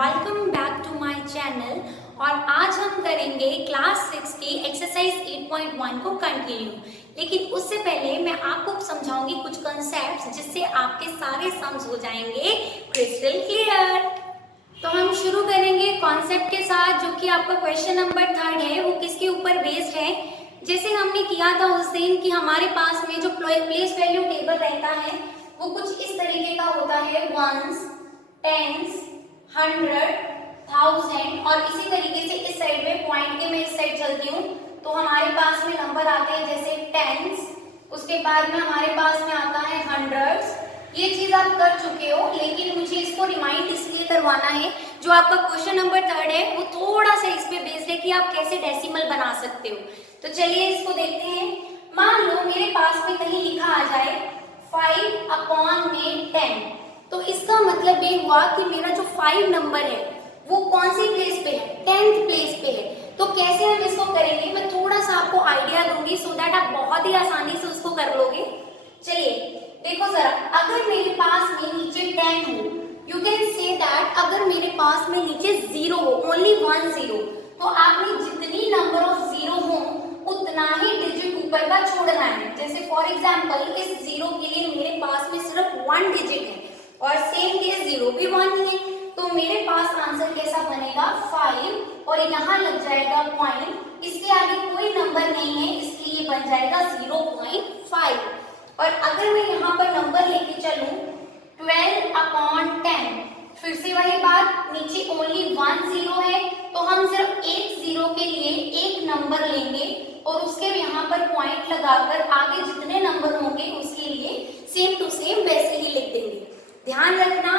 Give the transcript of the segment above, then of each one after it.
Welcome back to my channel. और आज हम करेंगे क्लास 6 की एक्सरसाइज 8.1 को कंटिन्यू। लेकिन उससे पहले मैं आपको समझाऊंगी कुछ कॉन्सेप्ट्स जिससे आपके सारे सम्स हो जाएंगे क्रिस्टल क्लियर। तो हम शुरू करेंगे कॉन्सेप्ट के साथ, जो कि आपका क्वेश्चन नंबर 3 है। वो किसके ऊपर बेस्ड है? जैसे हमने किया था उस दिन कि हमारे पास में जो प्लेस वैल्यू टेबल रहता है वो कुछ इस तरीके का होता है, वंस, टेंस, 100, 1000 और इसी तरीके से इस साइड में पॉइंट के मैं इस साइड चलती हूँ तो हमारे पास में नंबर आते हैं जैसे टेंस, उसके बाद में हमारे पास में आता है हंड्रेड्स। ये चीज आप कर चुके हो, लेकिन मुझे इसको रिमाइंड इसलिए करवाना है, जो आपका क्वेश्चन नंबर 3 है वो थोड़ा सा इस पे बेस्ड है कि आप कैसे डेसिमल बना सकते हो। तो चलिए इसको देखते हैं। मान लो मेरे पास में कहीं लिखा आ जाए 5/10, तो इसका मतलब ये हुआ कि मेरा जो 5 नंबर है वो कौन सी प्लेस पे है? 10th प्लेस पे है। तो कैसे हम इसको करेंगे, मैं थोड़ा सा आपको आइडिया दूंगी सो दैट आप बहुत ही आसानी से उसको कर लोगे। चलिए देखो जरा, अगर मेरे पास में नीचे 10 हो, यू कैन से दैट अगर मेरे पास में नीचे 0 हो, ओनली 1 0, तो आपने जितनी नंबर ऑफ 0 हो उतना ही डिजिट ऊपर का छोड़ना है। जैसे फॉर एग्जाम्पल इस 0 के लिए मेरे पास में सिर्फ 1 डिजिट है और सेम केस 0 भी 1 ही है, तो मेरे पास आंसर कैसा बनेगा 5 और यहाँ लग जाएगा पॉइंट। इसके आगे कोई नंबर नहीं है इसलिए ये बन जाएगा 0.5। और अगर मैं यहाँ पर नंबर लेके चलूं 12/10, फिर से वही बात, नीचे ओनली 1 0 है तो हम सिर्फ एक 0 के लिए एक नंबर लेंगे और उसके यहाँ पर पॉइंट लगाकर आगे जितने नंबर होंगे उसके लिए सेम टू सेम वैसे ही लिख देंगे। ध्यान रखना,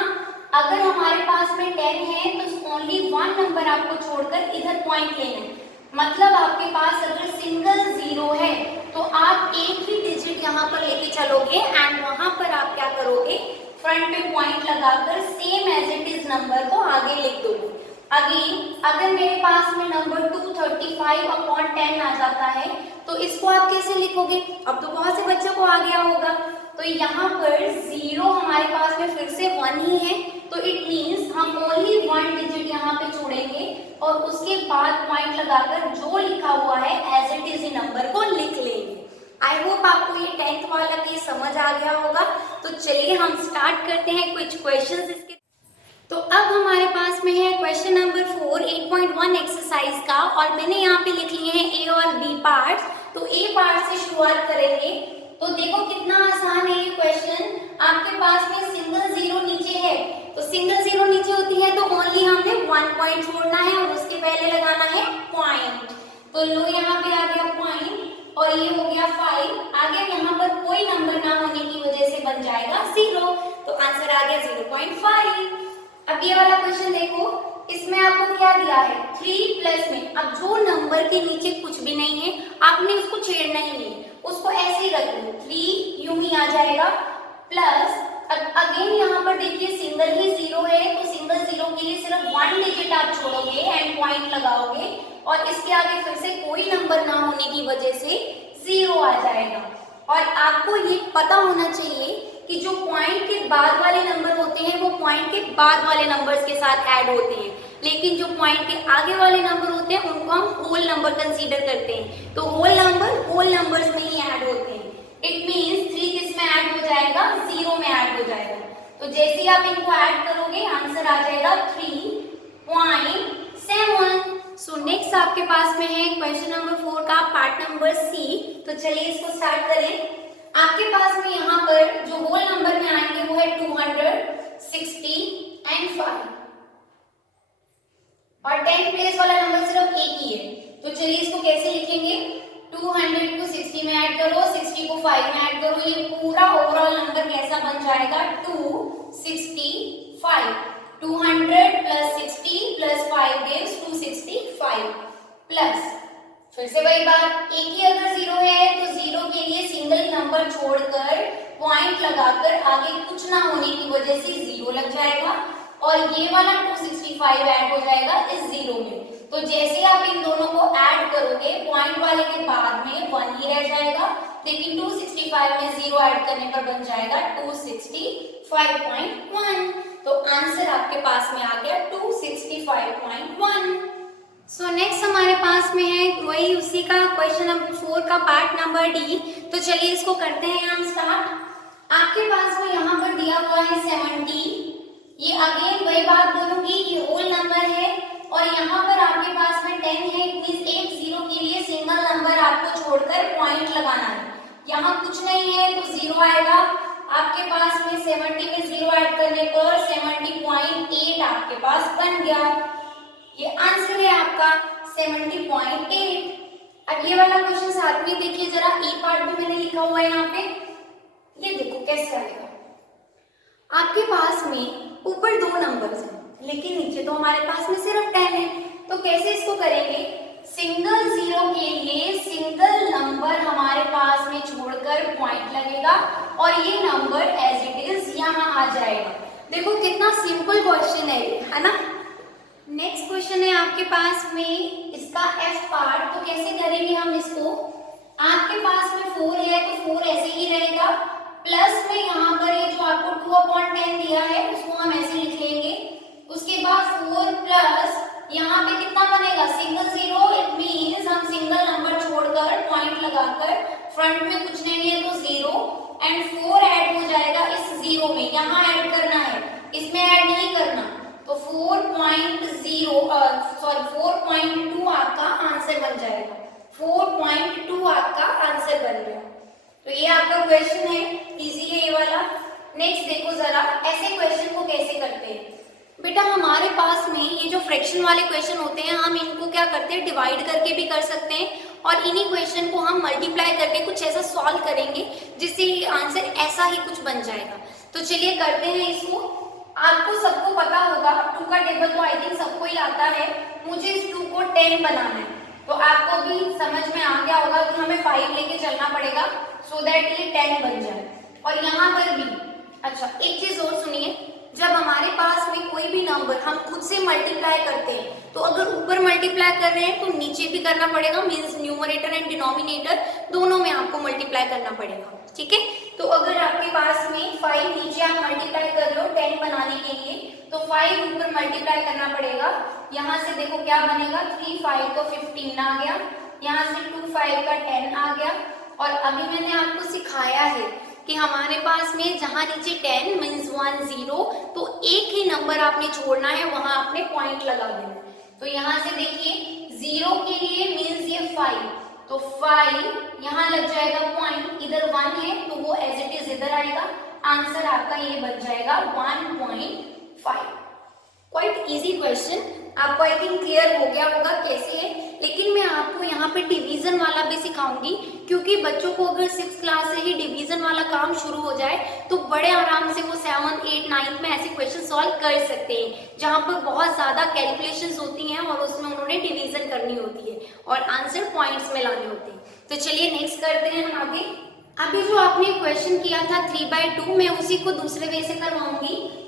अगर हमारे पास में 10 है तो ओनली 1 नंबर आपको छोड़कर इधर पॉइंट लेना है। मतलब आपके पास अगर सिंगल 0 है तो आप एक ही डिजिट यहाँ पर लेके चलोगे एंड वहां पर आप क्या करोगे, फ्रंट पे पॉइंट लगाकर same as it is number को आगे लिख दोगे। अगेन अगर मेरे पास में नंबर 235/10 आ जाता है तो इसको आप कैसे लिखोगे? अब तो बहुत से बच्चों को आ गया होगा। तो यहाँ पर 0 हमारे पास में फिर से 1 ही है, तो इट मीन्स हम ओनली 1 डिजिट यहाँ पे छोड़ेंगे और उसके बाद पॉइंट लगाकर जो लिखा हुआ है एज इट इज नंबर को लिख लेंगे। आई होप आपको ये 10th वाला केस समझ आ गया होगा। तो चलिए हम स्टार्ट करते हैं कुछ क्वेश्चंस इसके। तो अब हमारे पास में है क्वेश्चन नंबर 4 8.1 एक्सरसाइज का, और मैंने यहाँ पे लिख लिए हैं ए और बी पार्ट। तो ए पार्ट से शुरुआत करेंगे। तो देखो कितना आसान है ये क्वेश्चन। आपके पास में सिंगल 0 नीचे है, तो सिंगल 0 नीचे होती है तो ओनली हमने 1 पॉइंट छोड़ना है और उसके पहले लगाना है पॉइंट। तो लो यहाँ पे आ गया पॉइंट और ये हो गया 5। आगे यहाँ पर कोई नंबर ना होने की वजह से बन जाएगा 0, तो आंसर आ गया 0.5। अब ये वाला क्वेश्चन देखो, इसमें आपको क्या दिया है 3 प्लस में। अब जो नंबर के नीचे कुछ भी नहीं है आपने उसको छेड़ना ही नहीं है, उसको ऐसे ही रख लो, 3 यूं ही आ जाएगा प्लस। अब अगेन यहाँ पर देखिए सिंगल ही 0 है तो सिंगल 0 के लिए सिर्फ 1 डिजिट आप छोड़ोगे एंड पॉइंट लगाओगे और इसके आगे फिर से कोई नंबर ना होने की वजह से 0 आ जाएगा। और आपको ये पता होना चाहिए कि जो पॉइंट के बाद वाले नंबर होते हैं वो पॉइंट के बाद वाले नंबर्स के साथ ऐड होते हैं, लेकिन जो पॉइंट के आगे वाले नंबर होते हैं उनको हम होल नंबर कंसीडर करते हैं। तो होल नंबर्स में ही ऐड होते हैं। इट मींस 3 किस में ऐड हो जाएगा, 0 में ऐड हो जाएगा। तो जैसे ही आप इनको ऐड करोगे आंसर आ जाएगा 3.7। सो नेक्स्ट आपके पास में है क्वेश्चन नंबर 4 का पार्ट नंबर सी। तो चलिए इसको स्टार्ट करें। आपके पास में यहाँ पर जो होल नंबर में आएंगे वो है 260 एंड 5 और 10 प्लेस वाला नंबर सिर्फ एक ही है। तो चलिए इसको कैसे लिखेंगे, 200 को 60 में ऐड करो, 60 को 5 में ऐड करो, ये पूरा ओवरऑल नंबर कैसा बन जाएगा 265। 200 प्लस 60 प्लस 5 gives 265 प्लस, फिर से वही बात, एक ही अगर 0 है तो 0 के लिए सिंगल नंबर छोड़कर पॉइंट लगाकर आगे कुछ ना होने की वजह से 0 लग जाएगा और ये वाला 265 ऐड हो जाएगा इस 0 में। तो जैसे आप इन दोनों को ऐड करोगे पॉइंट वाले के बाद में 1 ही रह जाएगा, लेकिन 265 में 0 ऐड करने पर बन जाएगा 265.1। तो आंसर आपके पास में आ गया 265.1। सो नेक्स्ट हमारे पास में है वही उसी का क्वेश्चन नंबर 4 का पार्ट नंबर डी। तो चलिए इसको करते हैं हम स्टार्ट। आपके पास में यहाँ पर दिया हुआ है 70। ये अगेन वही बात बोलूंगी, ये होल नंबर है और यहाँ पर आपके पास में 10 है। इट मींस एक जीरो के लिए सिंगल नंबर आपको छोड़कर पॉइंट लगाना है। यहाँ कुछ नहीं है तो जीरो आएगा आपके पास में। 70 में जीरो ऐड करने पर 70.8 आपके पास बन गया। ये आंसर है आपका 70.8। अब ये वाला क्वेश्चन साथ में देखिए जरा, ई पार्ट भी मैंने लिखा हुआ है यहाँ पे। ये देखो कैसे आएगा। आपके पास में ऊपर 2 नंबर्स हैं लेकिन नीचे तो हमारे पास में सिर्फ 10 है। तो कैसे इसको करेंगे? सिंगल जीरो के लिए सिंगल नंबर हमारे पास में छोड़कर पॉइंट लगेगा और ये नंबर एज इट इज यहाँ आ जाएगा। देखो कितना सिंपल क्वेश्चन है ना। नेक्स्ट क्वेश्चन है आपके पास में इसका एफ पार्ट। तो कैसे करेंगे हम इसको? आपके पास में 4 है तो 4 ऐसे ही रहेगा, प्लस में यहाँ पर ये जो आपको 2/10 दिया है उसको हम ऐसे लिख लेंगे। उसके बाद 4 प्लस यहाँ पे कितना बनेगा? Single zero. इट मींस हम सिंगल नंबर छोड़कर पॉइंट लगाकर फ्रंट में कुछ नहीं है तो जीरो एंड 4 ऐड हो जाएगा इस जीरो में। यहाँ ऐड करना है, इसमें ऐड नहीं करना। तो 4.2 आपका आंसर बन जाएगा। 4.2 आपका आंसर बन गया। तो ये आपका क्वेश्चन है, इजी है ये वाला। नेक्स्ट देखो जरा, ऐसे क्वेश्चन को कैसे करते हैं। बेटा हमारे पास में ये जो फ्रैक्शन वाले क्वेश्चन होते हैं हम इनको क्या करते हैं, डिवाइड करके भी कर सकते हैं और इन्हीं क्वेश्चन को हम मल्टीप्लाई करके कुछ ऐसा सॉल्व करेंगे जिससे ये आंसर ऐसा ही कुछ बन जाएगा। तो चलिए करते हैं इसको। आपको सबको पता होगा 2 का टेबल तो आई थिंक सबको ही आता है। मुझे इस 2 को 10 बनाना है तो आपको भी समझ में आ गया होगा कि हमें 5 लेके चलना पड़ेगा सो दैट ये 10 बन जाए। और यहाँ पर भी अच्छा एक चीज और सुनिए, जब हमारे पास में कोई भी नंबर हम खुद से मल्टीप्लाई करते हैं तो अगर ऊपर मल्टीप्लाई कर रहे हैं तो नीचे भी करना पड़ेगा। मींस न्यूमरेटर एंड डिनोमिनेटर दोनों में आपको मल्टीप्लाई करना पड़ेगा, ठीक है। तो अगर आपके पास में 5 नीचे आप मल्टीप्लाई कर लो 10 बनाने के लिए तो 5 ऊपर मल्टीप्लाई करना पड़ेगा। यहाँ से देखो क्या बनेगा, 3 5 को 15 आ गया, यहाँ से 2 5 का 10 आ गया। और अभी मैंने आपको सिखाया है कि हमारे पास में जहां नीचे 10 मींस 1 0 तो एक ही नंबर आपने छोड़ना है, वहां आपने पॉइंट लगा देना। तो यहाँ से देखिए 0 के लिए मींस ये 5 तो 5 यहाँ लग जाएगा पॉइंट, इधर 1 है तो वो एज इट इज इधर आएगा। आंसर आपका ये बन जाएगा 1.5। क्वाइट इजी क्वेश्चन, आपको आई थिंक क्लियर हो गया होगा कैसे है। लेकिन मैं आपको यहाँ पे डिवीजन वाला भी सिखाऊंगी क्योंकि बच्चों को अगर 6th क्लास से ही डिवीजन वाला काम शुरू हो जाए तो बड़े आराम से वो 7th 8th 9th में ऐसे क्वेश्चन सॉल्व कर सकते हैं जहाँ पर बहुत ज्यादा कैलकुलेशंस होती हैं और उसमें उन्होंने डिवीजन करनी होती है और आंसर पॉइंट्स में लाने होते हैं। तो चलिए नेक्स्ट करते हैं हम आगे। अभी जो आपने क्वेश्चन किया था 3/2 मैं उसी को दूसरे वे से करवाऊंगी।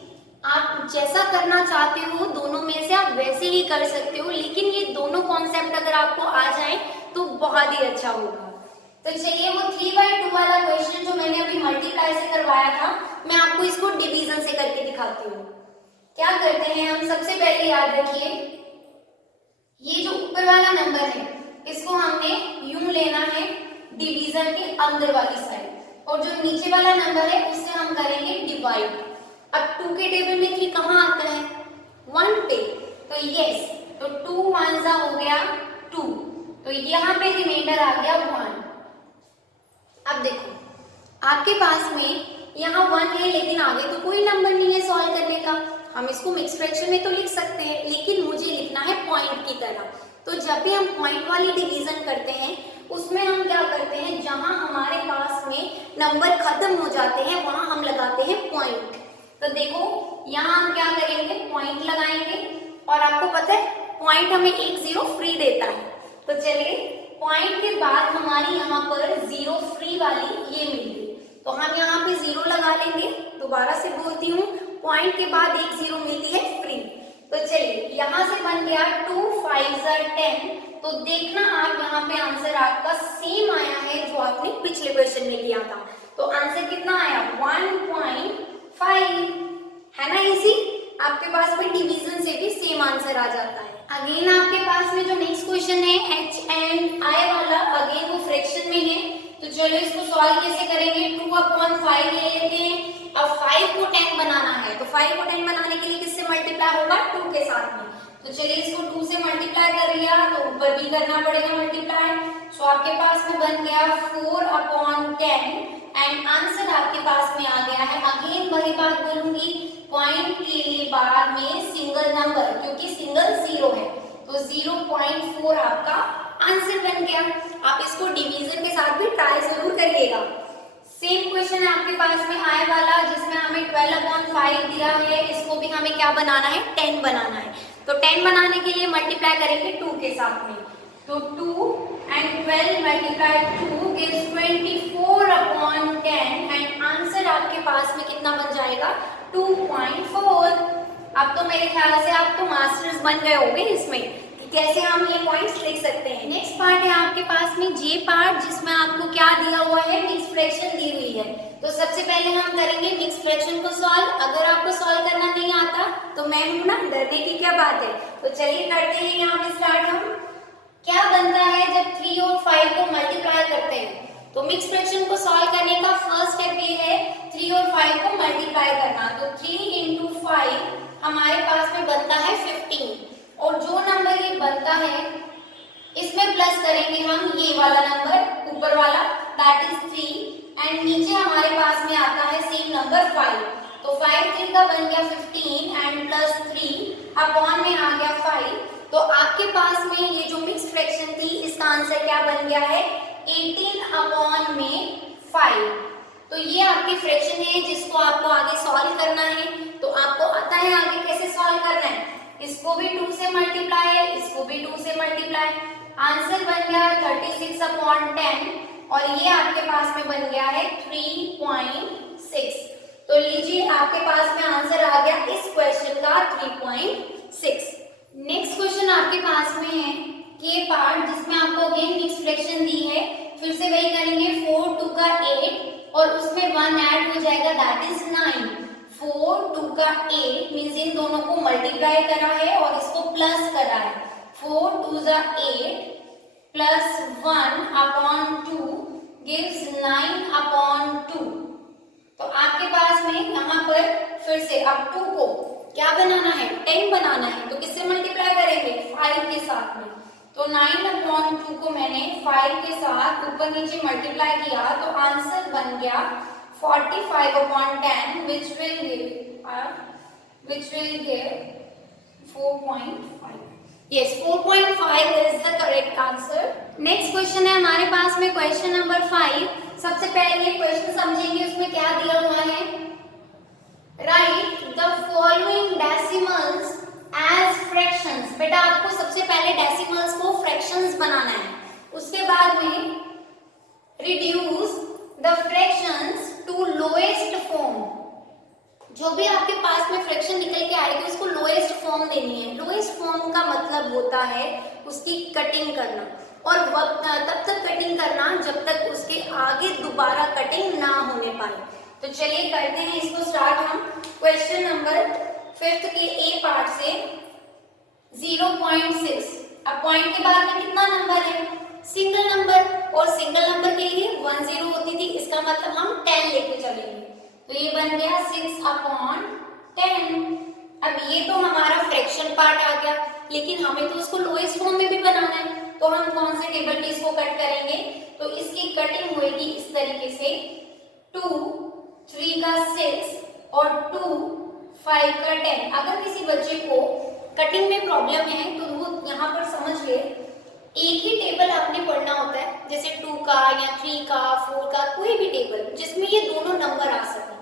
आप जैसा करना चाहते हो दोनों में से आप वैसे ही कर सकते हो, लेकिन ये दोनों कॉन्सेप्ट अगर आपको आ जाए तो बहुत ही अच्छा होगा। तो चलिए वो 3/2 वाला क्वेश्चन जो मैंने अभी मल्टीप्लाई से करवाया था मैं आपको इसको डिवीजन से करके दिखाती हूँ। क्या करते हैं हम, सबसे पहले याद रखिए ये जो ऊपर वाला नंबर है इसको हमने यूं लेना है डिवीजन के अंदर वाली साइड और जो नीचे वाला नंबर है उससे हम करेंगे डिवाइड। अब 2 के टेबल में 3 कहाँ आता है, 1 पे, तो यस तो 2 1 हो गया 2 तो यहाँ पे रिमाइंडर आ गया 1। अब देखो आपके पास में यहाँ 1 है लेकिन आगे तो कोई नंबर नहीं है सॉल्व करने का। हम इसको मिक्स फ्रैक्शन में तो लिख सकते हैं लेकिन मुझे लिखना है पॉइंट की तरह। तो जब भी हम पॉइंट वाली डिवीजन करते हैं उसमें हम क्या करते हैं, जहां हमारे पास में नंबर खत्म हो जाते हैं वहां हम लगाते हैं पॉइंट। तो देखो यहाँ हम क्या करेंगे, पॉइंट लगाएंगे और आपको पता है पॉइंट हमें 1 0 फ्री देता है। तो चलिए पॉइंट के बाद हमारी यहाँ पर 0 फ्री वाली ये मिल गई तो हम यहाँ पे 0 लगा लेंगे। दोबारा से बोलती हूँ पॉइंट के बाद 1 0 मिलती है फ्री। तो चलिए यहाँ से बन गया 2 5 10। तो देखना आप यहाँ पे आंसर आपका सेम आया है जो आपने पिछले क्वेश्चन में किया था। तो आंसर कितना आया 1.5। है ना इजी। आपके पास में डिवीजन से भी सेम आंसर आ जाता है। अगेन आपके पास में जो नेक्स्ट क्वेश्चन है h एंड i वाला, अगेन वो फ्रैक्शन में है। तो चलो इसको सॉल्व कैसे करेंगे, 2/5 ले लेते हैं। अब 5 को 10 बनाना है, तो 5 को 10 बनाने के लिए किससे मल्टीप्लाई होगा, 2 के साथ में। तो चलिए इसको 2 से मल्टीप्लाई कर लिया तो ऊपर भी करना पड़ेगा मल्टीप्लाई। सो आपके पास में बन गया 4/10 एंड आंसर आपके पास में आ गया है। अगेन वही बात बोलूंगी, पॉइंट के बाद में सिंगल नंबर, क्योंकि सिंगल जीरो है तो 0.4 आपका आंसर बन गया। आप इसको डिवीजन के साथ भी ट्राई जरूर करिएगा। सेम क्वेश्चन है आपके पास में आय वाला, जिसमें हमें 12/5 दिया है। इसको भी हमें क्या बनाना है, 10 बनाना है। तो 10 बनाने के लिए मल्टीप्लाई करेंगे 2 के साथ में। तो 2 and 12 multiply 2 gives 24/10 and answer आपके पास में कितना बन जाएगा, 2.4। अब तो मेरे ख्याल से आप तो मास्टर्स बन गए होंगे इसमें कि कैसे हम ये पॉइंट्स लिख सकते हैं। नेक्स्ट पार्ट है आपके पास में जे पार्ट, जिसमें आपको क्या दिया हुआ है, मिक्स फ्रैक्शन दी हुई है। तो सबसे पहले हम करेंगे मिक्स फ्रैक्शन को सॉल्व। अगर आपको सॉल्व करना नहीं आता तो मैं हूं ना, डरने की क्या बात है। तो चलिए करते हैं यहाँ पे स्टार्ट। हम क्या बनता है जब 3 और 5 को मल्टीप्लाई करते हैं। तो मिक्स फ्रैक्शन को सॉल्व करने का फर्स्ट स्टेप ये है 3 और 5 को मल्टीप्लाई करना। तो 3 × 5 हमारे पास में बनता है 15 और जो नंबर ये बनता है इसमें प्लस करेंगे हम ये वाला नंबर ऊपर वाला, दैट इज 3 एंड नीचे हमारे पास में आता है सेम नंबर 5। तो 5 3 का बन गया 15 एंड प्लस 3 अपॉन में आ गया 5। तो आपके पास में ये जो मिक्स फ्रैक्शन थी इसका आंसर क्या बन गया है, 18/5। तो ये आपकी फ्रैक्शन है जिसको आपको आगे सॉल्व करना है। तो आपको आता है आगे कैसे सॉल्व करना है, इसको भी 2 से मल्टीप्लाई है, इसको भी 2 से मल्टीप्लाई। आंसर बन गया 36/10 और ये आपके पास में बन गया है 3.6। तो लीजिए आपके पास में आंसर आ गया इस क्वेश्चन का 3.6। नेक्स्ट क्वेश्चन आपके पास में है के पार्ट, जिसमें आपको अगेन मिक्स फ्रैक्शन दी है। फिर से वही करेंगे, 4 2 का 8 और उसमें 1 ऐड हो जाएगा, दैट इज 9। 4 2 का 8 मींस इन दोनों को मल्टीप्लाई करा है और इसको प्लस करा है। 4 2 8 प्लस 1/2 गिव्स 9/2। तो आपके पास में यहाँ पर फिर से अब 2 को क्या बनाना है, 10 बनाना है। तो किससे मल्टीप्लाई करेंगे, 5 के साथ में। तो 9/2 को मैंने 5 के साथ ऊपर नीचे मल्टीप्लाई किया तो आंसर बन गया 45/10 which will give 4.5. Yes, 4.5 is the correct answer. Next question है हमारे पास में क्वेश्चन नंबर 5। सबसे पहले ये क्वेश्चन समझेंगे, उसमें क्या दिया हुआ है, write the following decimals as fractions. बेटा आपको सबसे पहले डेसिमल्स को फ्रैक्शंस बनाना है, उसके बाद में reduce the fractions to lowest form. जो भी आपके पास में फ्रैक्शन निकल के आएगी उसको लोएस्ट फॉर्म देनी है। लोएस्ट फॉर्म का मतलब होता है उसकी कटिंग करना, और तब तक कटिंग करना जब तक उसके आगे दोबारा कटिंग ना होने पाए। तो चलिए करते हैं इसको स्टार्ट हम। क्वेश्चन नंबर 5 के ए पार्ट से 0.6। अब पॉइंट के बाद में कितना नंबर है, सिंगल नंबर, और सिंगल नंबर के लिए 1 0 होती थी, इसका मतलब हम 10 लेके चलेंगे। तो ये बन गया 6/10। अब ये तो हमारा फ्रैक्शन पार्ट आ गया, लेकिन हमें तो उसको लोएस्ट फॉर्म में भी बनाना है। तो हम कौन से टेबल पे इसको कट करेंगे, तो इसकी कटिंग होगी इस तरीके से, 2 3 का 6 और 2 5 का 10। अगर किसी बच्चे को कटिंग में प्रॉब्लम है तो वो यहाँ पर समझ ले, एक ही टेबल आपने पढ़ना होता है, जैसे 2 का या 3 का 4 का कोई भी टेबल जिसमें ये दोनों नंबर आ सके।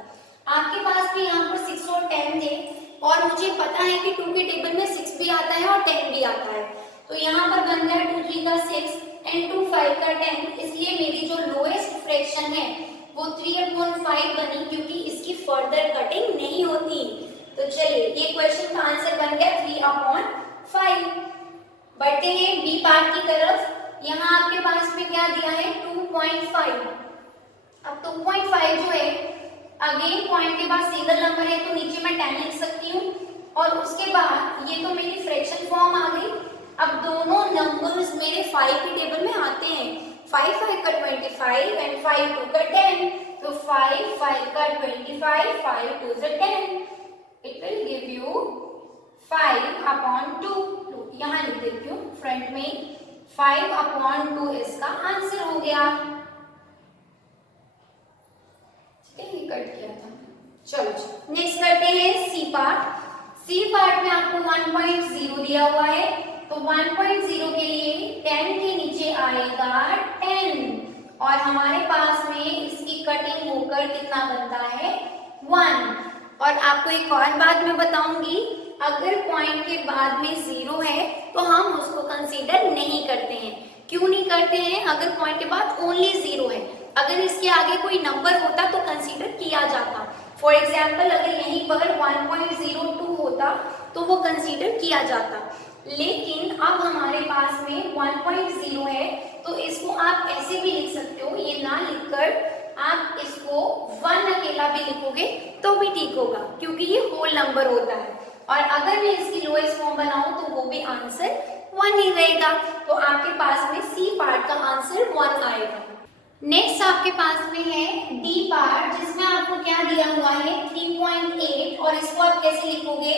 आपके पास भी यहाँ पर 6 और 10 थे, और मुझे पता है कि 2 के टेबल में 6 भी आता है और 10 भी आता है। तो यहाँ पर बन गया 2 3 का 6 एंड 2 5 का 10। इसलिए मेरी जो लोएस्ट फ्रैक्शन है वो 3/5 बनी, क्योंकि इसकी फर्दर कटिंग नहीं होती। तो चलिए ये क्वेश्चन का आंसर बन गया 3/5। बढ़ते हैं बी पार्ट की तरफ। यहाँ आपके पास में क्या दिया है, 2.5। अब 2.5 जो है अगेन पॉइंट के बाद सिंगल नंबर है तो नीचे मैं 10 लिख सकती हूँ, और उसके बाद ये तो मेरी फ्रैक्शन फॉर्म आ गई। अब दोनों नंबर्स मेरे 5 के टेबल में आते हैं, 5 5 का 25 एंड 5 2 का 10, तो 5 5 का 25, 5 2 का 10, इट विल गिव यू 5/2। यहाँ लिख देती हूँ फ्रंट में, 5/2 इसका आंसर हो गया। ठीक है, ये कट किया था। चलो नेक्स्ट करते हैं सी पार्ट। सी पार्ट में आपको 1.0 दिया हुआ है, तो 1.0 के लिए 10 के नीचे आएगा 10, और हमारे पास में इसकी कटिंग होकर कितना बनता है 1। और आपको एक और बात मैं बताऊंगी, अगर पॉइंट के बाद में 0 है तो हम उसको कंसीडर नहीं करते हैं। क्यों नहीं करते हैं? अगर पॉइंट के बाद ओनली 0 है, अगर इसके आगे कोई नंबर होता तो कंसीडर किया जाता। फॉर एग्जाम्पल अगर यहीं पर 1.02 होता तो वो कंसीडर किया जाता, लेकिन अब हमारे पास में 1.0 है, तो इसको आप ऐसे भी लिख सकते हो, ये ना लिखकर आप इसको 1 अकेला भी लिखोगे तो भी ठीक होगा, क्योंकि ये होल नंबर होता है। और अगर मैं इसकी लोएस्ट फॉर्म बनाऊं तो वो भी आंसर 1 ही रहेगा, तो आपके पास में सी पार्ट का आंसर 1 आएगा। नेक्स्ट आपके पास में है डी पार्ट, जिसमें आपको क्या दिया हुआ है 3.8, और इसको आप कैसे लिखोगे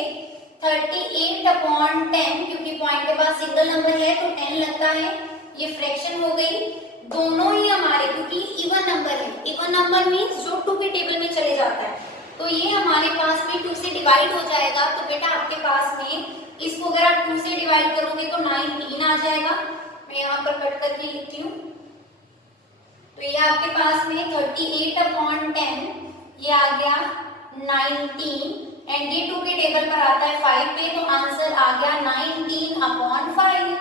38/10, क्योंकि पॉइंट के बाद सिंगल नंबर है तो 10 लगता है, ये फ्रैक्शन हो गई। दोनों ही हमारे, क्योंकि इवन नंबर है, इवन नंबर मीन्स जो 2 के टेबल में चले जाता है, तो ये हमारे पास में 2 से डिवाइड हो जाएगा। तो बेटा आपके पास में इसको अगर आप 2 से डिवाइड करोगे तो 19 आ जाएगा। मैं यहाँ पर कट करके लिखती हूँ, तो ये आपके पास में 38/10, ये आ गया 19, एंड ये 2 के टेबल पर आता है 5 पे, तो आंसर आ गया 19/5।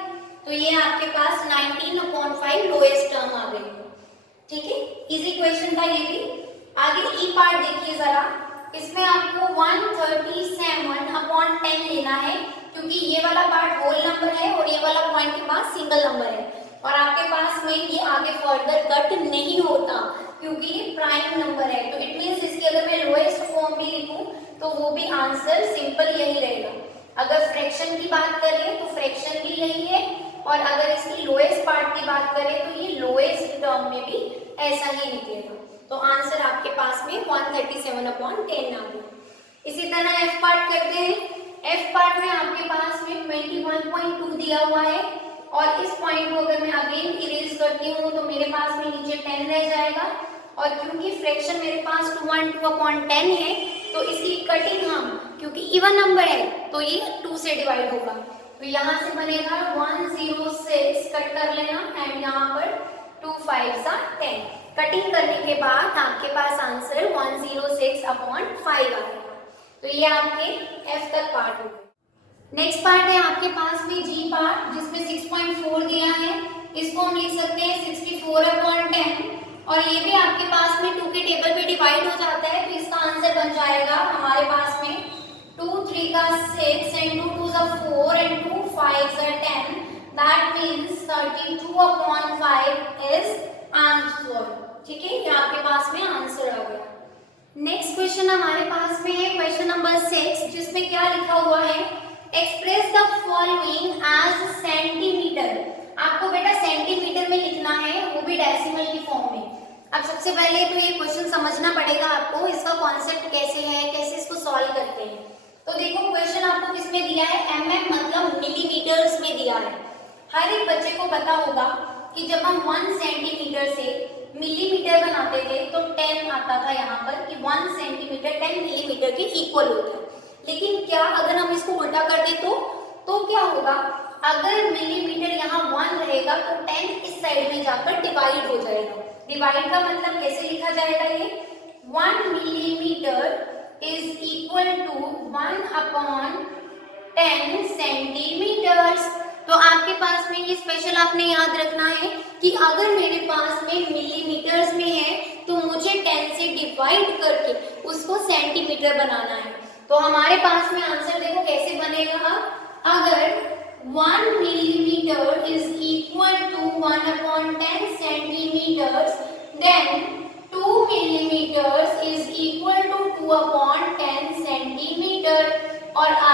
तो ये आपके पास 19/5 लोएस्ट टर्म आ गई। ठीक है, इजी क्वेश्चन था ये भी। आगे ई पार्ट देखिए जरा, इसमें आपको 137/10 लेना है, क्योंकि ये वाला पार्ट होल नंबर है और ये वाला पॉइंट के बाद सिंगल नंबर है, और आपके पास में ये आगे फर्दर कट नहीं होता क्योंकि ये प्राइम नंबर है। तो इट मींस इसकी अगर मैं लोएस्ट फॉर्म भी लिखूं तो वो भी आंसर सिंपल यही रहेगा। अगर फ्रैक्शन की बात करें तो फ्रैक्शन भी यही है, और अगर इसकी लोएस्ट पार्ट की बात करें तो ये लोएस्ट टर्म में भी ऐसा ही निकलेगा। तो आंसर आपके पास में 137/10 आ गया। इसी तरह एफ पार्ट करते हैं। एफ पार्ट में आपके पास में 21.2 दिया हुआ है, और इस पॉइंट को अगर मैं अगेन इरेज करती हूँ तो मेरे पास में नीचे 10 रह जाएगा, और क्योंकि फ्रैक्शन मेरे पास 2/10 है तो इसकी कटिंग हम, क्योंकि इवन नंबर है तो ये 2 से डिवाइड होगा, तो यहाँ से बनेगा 106, कट कर लेना, एंड यहाँ पर 2 5 10, कटिंग करने के बाद आपके पास आंसर 106/5 आ गया। तो ये आपके एफ तक पार्ट हो गए। नेक्स्ट पार्ट है आपके पास में जी पार्ट, जिसमें 6.4 दिया है, इसको हम लिख सकते हैं 64/10, और ये भी आपके पास में 2 के टेबल पे डिवाइड हो जाता है, तो इसका आंसर बन जाएगा हमारे पास में 2 3 का 6 एंड 2 2 का 4 एंड 2 5 का 10, दैट मींस 32/5 इज आंसर। ठीक है, ये आपके पास में आंसर आ गया। नेक्स्ट क्वेश्चन हमारे पास में है क्वेश्चन नंबर 6, जिसमें क्या लिखा हुआ है, express the following as centimetre. आपको बेटा सेंटीमीटर में लिखना है, वो भी डेसिमल की फॉर्म में। अब सबसे पहले तो ये क्वेश्चन समझना पड़ेगा आपको, इसका कॉन्सेप्ट कैसे है, कैसे इसको सॉल्व करते हैं। तो देखो क्वेश्चन आपको किसमें दिया है, mm मतलब मिलीमीटर्स में दिया है। हर एक बच्चे को पता होगा कि जब हम 1 सेंटीमीटर से मिलीमीटर बनाते थे तो 10 आता था यहाँ पर, कि 1 सेंटीमीटर 10 मिलीमीटर के इक्वल होता है। लेकिन क्या अगर हम इसको उल्टा कर दे तो क्या होगा, अगर मिलीमीटर यहाँ 1 रहेगा तो 10 इस साइड में जाकर डिवाइड हो जाएगा। डिवाइड का मतलब कैसे लिखा जाएगा, ये 1 millimetre is equal to 1/10 centimetres. तो आपके पास में ये स्पेशल आपने याद रखना है कि अगर मेरे पास में मिलीमीटर्स में है तो मुझे 10 से डिवाइड करके उसको सेंटीमीटर बनाना है। तो हमारे पास में आंसर देखो कैसे बनेगा, अगर 1 millimeter is equal to 1/10 centimeters, then 2 millimeters is equal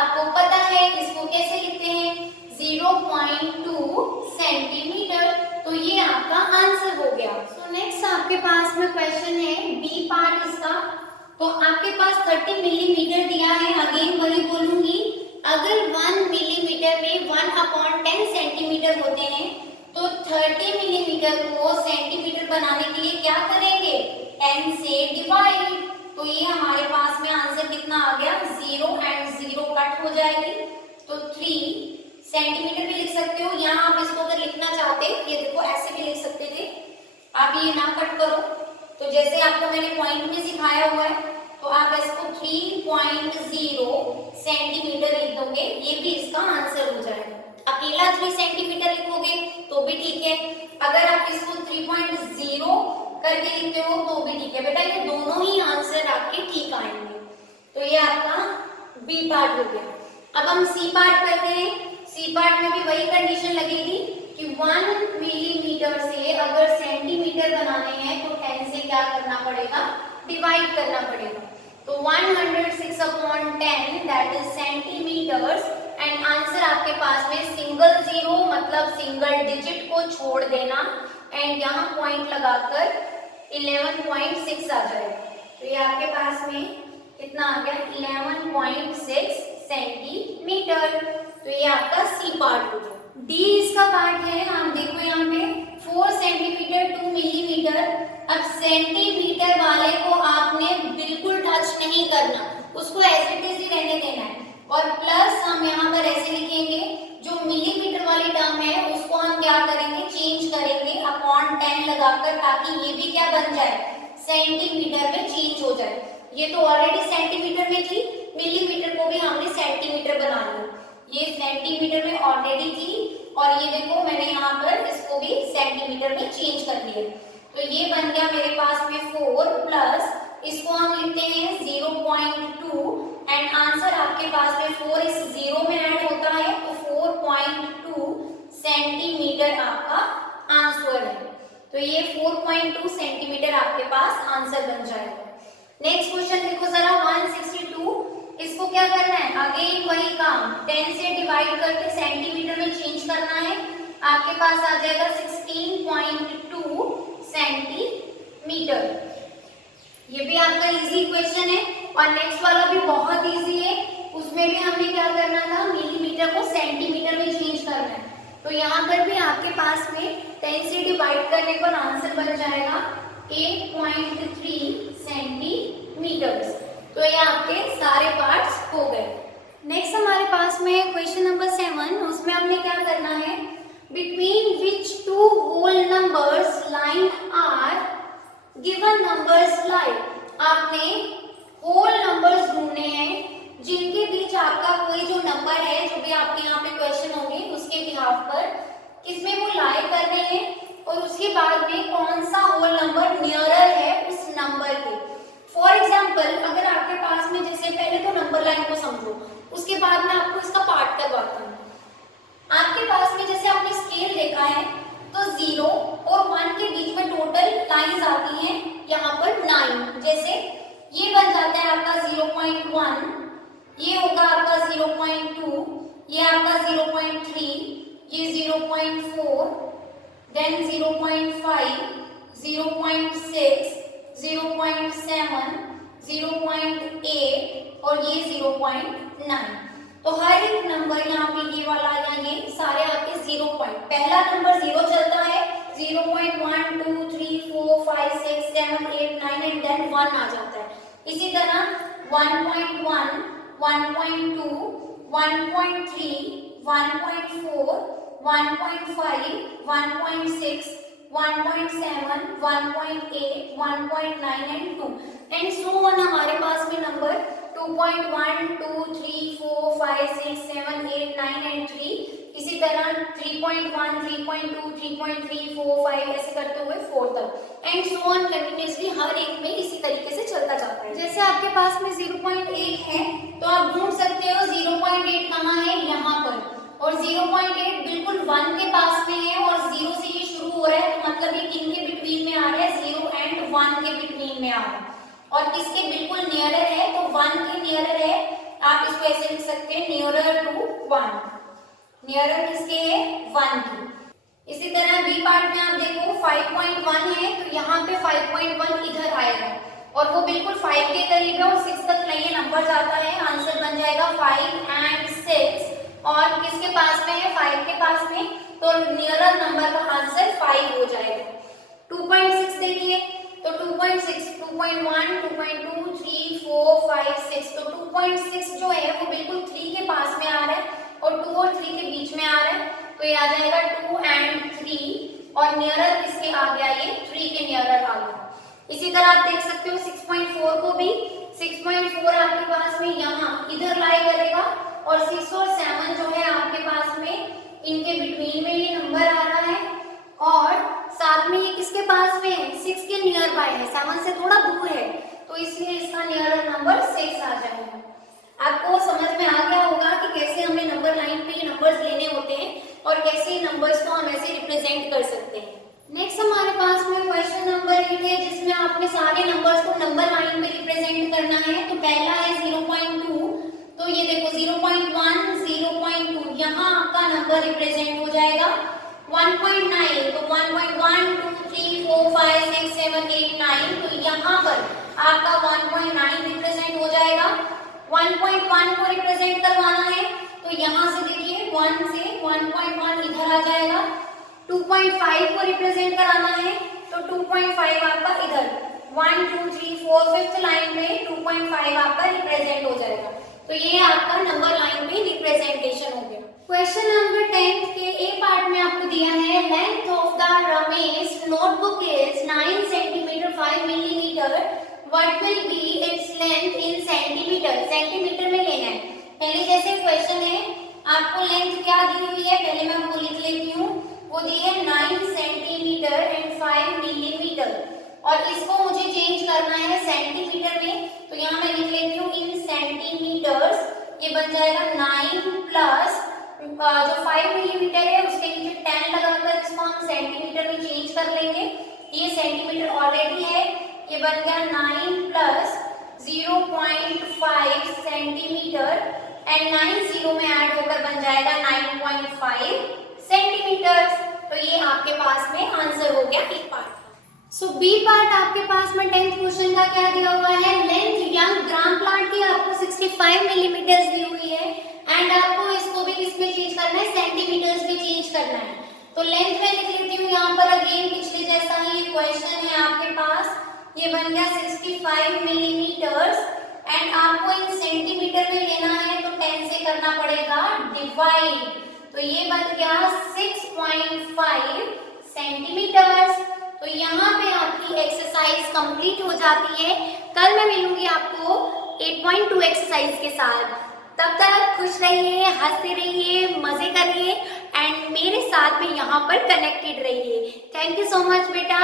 आपको पता है इसको कैसे लिखते हैं, 0.2 सेंटीमीटर। तो ये आपका आंसर हो गया। सो नेक्स्ट आपके पास में क्वेश्चन है बी पार्ट इसका। तो आपके पास 30 मिलीमीटर दिया है। अगेन वही बोलूंगी, अगर 1 मिलीमीटर में 1/10 सेंटीमीटर होते हैं तो 30 मिलीमीटर को सेंटीमीटर बनाने के लिए क्या करेंगे, 10 से डिवाइड। तो ये हमारे पास में आंसर कितना आ गया, 0 एंड 0 कट हो जाएगी तो 3 सेंटीमीटर भी लिख सकते हो। यहाँ आप इसको अगर लिखना चाहते, ये देखो ऐसे भी लिख सकते थे, आप ये ना कट करो। तो जैसे आपको मैंने पॉइंट में सिखाया हुआ है तो आप इसको 3.0 सेंटीमीटर लिख दोगे, ये भी इसका आंसर हो जाएगा। अकेला 3 सेंटीमीटर लिखोगे तो भी ठीक है, अगर आप इसको 3.0 करके लिखते हो तो भी ठीक है। बेटा ये दोनों ही आंसर आपके ठीक आएंगे। तो ये आपका बी पार्ट हो गया। अब हम सी पार्ट करते हैं। सी पार्ट में भी वही कंडीशन लगेगी कि 1 मिलीमीटर से अगर सेंटीमीटर बनाने हैं तो 10 से क्या करना पड़ेगा, डिवाइड करना पड़ेगा। तो 106/10 that is centimetres and answer आपके पास में सिंगल जीरो मतलब सिंगल डिजिट को छोड़ देना एंड यहाँ पॉइंट लगाकर 11.6 आ जाएगा। तो ये आपके पास में कितना आ गया, 11.6 सेंटीमीटर। तो ये आपका सी पार्ट हो गया। डी इसका पार्ट है, हम देखो यहाँ पे 4 सेंटीमीटर 2 मिलीमीटर। अब सेंटीमीटर वाले को आपने बिल्कुल टच नहीं करना, उसको एज इट इज ही रहने देना है। और प्लस हम यहाँ पर ऐसे लिखेंगे, जो मिलीमीटर वाली टर्म है उसको हम क्या करेंगे, चेंज करेंगे अपॉन 10 लगाकर, ताकि ये भी क्या बन जाए, सेंटीमीटर में चेंज हो जाए। ये तो ऑलरेडी सेंटीमीटर में थी, मिलीमीटर को भी हमने सेंटीमीटर बना लिया। ये सेंटीमीटर में ऑलरेडी थी और ये देखो मैंने यहाँ पर इसको भी सेंटीमीटर में चेंज कर दिया। तो ये बन गया मेरे पास में 4 प्लस इसको हम लिखते हैं 0.2 एंड आंसर आपके पास में 4 इस 0 में ऐड होता है तो 4.2 सेंटीमीटर आपका आंसर है। तो ये 4.2 सेंटीमीटर आपके पास आंसर बन जाएगा। नेक्स्ट क्वेश्चन देखो जरा 162। इसको क्या करना है, अगेन वही काम, 10 से डिवाइड करके सेंटीमीटर में चेंज करना है। आपके पास आ जाएगा 16.2 सेंटीमीटर। ये भी आपका इजी क्वेश्चन है। और नेक्स्ट वाला भी बहुत इजी है, उसमें भी हमने क्या करना था, मिलीमीटर को सेंटीमीटर में चेंज करना है। तो यहाँ पर भी आपके पास में 10 से डिवाइड करने पर आंसर बन जाएगा 8.3 सेंटीमीटर। तो ये आपके सारे पार्ट्स हो गए। नेक्स्ट हमारे पास में क्वेश्चन नंबर 7, उसमें हमने क्या करना है, between which 2 whole numbers line are given numbers like. आपने होल नंबर्स ढूंढने हैं जिनके बीच आपका कोई जो नंबर है, जो भी आपके यहाँ पे क्वेश्चन होंगे उसके बिहाफ पर, किसमें वो लाई कर रहे हैं और उसके बाद में कौन सा होल नंबर नियरर है उस नंबर के। फॉर एग्जाम्पल अगर आपके पास में, जैसे पहले तो नंबर लाइन को समझो, उसके बाद में आपको इसका पार्ट करवाता हूँ। आपके पास में जैसे आपने स्केल देखा है तो 0 और 1 के बीच में टोटल लाइंस आती हैं यहाँ पर 9। जैसे ये बन जाता है आपका 0.1, ये होगा आपका 0.2, ये आपका 0.3, ये 0.4, देन 0.5, 0.6, 0.7, 0.8 और ये 0.9। तो हर एक नंबर यहाँ पे ये वाला या ये सारे आपके 0 पॉइंट, पहला नंबर 0 चलता है, 0.1 2 3 4 5 6 7 8 9 एंड देन 1 आ जाता है। इसी तरह 1.1 1.2 1.3 1.4 1.5 1.6 1.7 1.8 1.9 एंड 2 एंड सो ऑन। हमारे पास में नंबर 2.1 2 3 4 5 6 7 8 9 एंड 3, इसी तरह 3.1 3.2 3.3 4 5 ऐसे करते हुए 4 तक एंड सो ऑन कंटिन्यूअसली हर एक में इसी तरीके से चलता जाता है। जैसे आपके पास में 0.8 है तो आप ढूंढ सकते हो 0.8 कहाँ है, यहाँ पर, और 0.8 बिल्कुल 1 के पास में है और 0 से ये शुरू हो रहा है, तो मतलब ये किन के बिटवीन में आ रहा है, 0 एंड 1 के बिटवीन में आ रहा है। और किसके बिल्कुल नियरर है, तो 1 के नियरर है आप इसको ऐसे लिख सकते हैं नियरर टू 1, नियरर किसके है 1 की। इसी तरह बी पार्ट में आप देखो 5.1 है तो यहाँ पे 5.1 इधर आएगा और वो बिल्कुल 5 के करीब है और 6 तक ये नंबर जाता है, आंसर बन जाएगा 5 and 6 और किसके पास में है 5 के पास में, तो नियरर नंबर का आंसर 5 हो जाएगा। 2.6 देखिए तो 2.6, 2.1, 2.2, 3, 4, 5, 6 तो 2.6 जो है वो बिल्कुल 3 के पास में आ रहा है और 2 और 3 के बीच में आ रहा है तो ये आ जाएगा 2 and 3 और नियरर किसके आ गया, ये 3 के नियरर आ गया। इसी तरह आप देख सकते हो 6.4 को भी, 6.4 आपके पास में यहाँ इधर लाई करेगा और 6 और 7 जो है आपके पास में इनके बिटवीन में ये नंबर आ रहा है और साथ में ये किसके पास में है 6 के नियर बाय है, 7 से थोड़ा दूर है तो इसलिए इसका नियरर नंबर 6 आ जाएगा। आपको समझ में आ गया होगा कि कैसे हमें नंबर लाइन पे ये नंबर्स लेने होते हैं और कैसे नंबर्स को हम ऐसे रिप्रेजेंट कर सकते हैं। नेक्स्ट हमारे पास में क्वेश्चन नंबर 8 है जिसमें आपने सारे नंबर्स को नंबर लाइन पे रिप्रेजेंट करना है। तो पहला है 0.2 तो ये देखो 0.1, 0.2 यहाँ आपका नंबर रिप्रेजेंट हो जाएगा। 1.9 तो 1.1, 2, 3, 4, 5, 6, 7, 8, 9 तो यहाँ पर आपका 1.9 रिप्रेजेंट हो जाएगा। 1.1 को रिप्रेजेंट करवाना है तो यहाँ से देखिए 1 से 1.1 इधर आ जाएगा। 2.5 को रिप्रेजेंट कराना है तो 2.5 आपका इधर 1, 2, 3, 4 फिफ्थ लाइन पे 2.5 आपका रिप्रेजेंट हो जाएगा। तो ये आपका नंबर लाइन पे रिप्रेजेंटेशन हो गया। क्वेश्चन नंबर 10 के ए पार्ट में आपको दिया है length of the Ramesh notebook is 9 centimetre 5 millimetre, what will be its length in centimetre, centimetre में लेना है। पहले जैसे क्वेश्चन है आपको लेंथ क्या दी हुई है पहले मैं वो लिख लेती हूँ, वो दी है 9 सेंटीमीटर एंड 5 मिलीमीटर और इसको मुझे चेंज करना है सेंटीमीटर में तो यहाँ मैं लिख लेती हूँ इन सेंटीमीटर्स। ये बन जाएगा 9 प्लस जो 5 मिलीमीटर है उसके नीचे 10 लगाकर इसको हम सेंटीमीटर में चेंज कर लेंगे। ये सेंटीमीटर ऑलरेडी है, ये बन गया 9 प्लस 0.5 सेंटीमीटर एंड 9 0 में ऐड होकर बन जाएगा 9.5 सेंटीमीटर। तो ये आपके पास में आंसर हो गया एक पार्ट। सो बी पार्ट आपके पास में 10th क्वेश्चन का क्या दिया हुआ है, लेंथ यंग ग्राम प्लांट की आपको 65 मिलीमीटर दी हुई है एंड आपको इसको भी किसमें चेंज करना है, सेंटीमीटर्स में चेंज करना है। तो लेंथ में लिख लेती हूँ यहाँ पर अगेन पिछले जैसा ही क्वेश्चन है आपके पास, ये बन गया 65 मिलीमीटर्स एंड आपको इन सेंटीमीटर में लेना है तो 10 से करना पड़ेगा डिवाइड, तो ये बन गया 6.5 सेंटीमीटर्स। तो यहाँ पे आपकी एक्सरसाइज कंप्लीट हो जाती है। कल मैं मिलूंगी आपको 8.2 एक्सरसाइज के साथ। तब तक खुश रहिए, हंसते रहिए, मजे करिए एंड मेरे साथ में यहाँ पर कनेक्टेड रहिए। थैंक यू सो मच बेटा।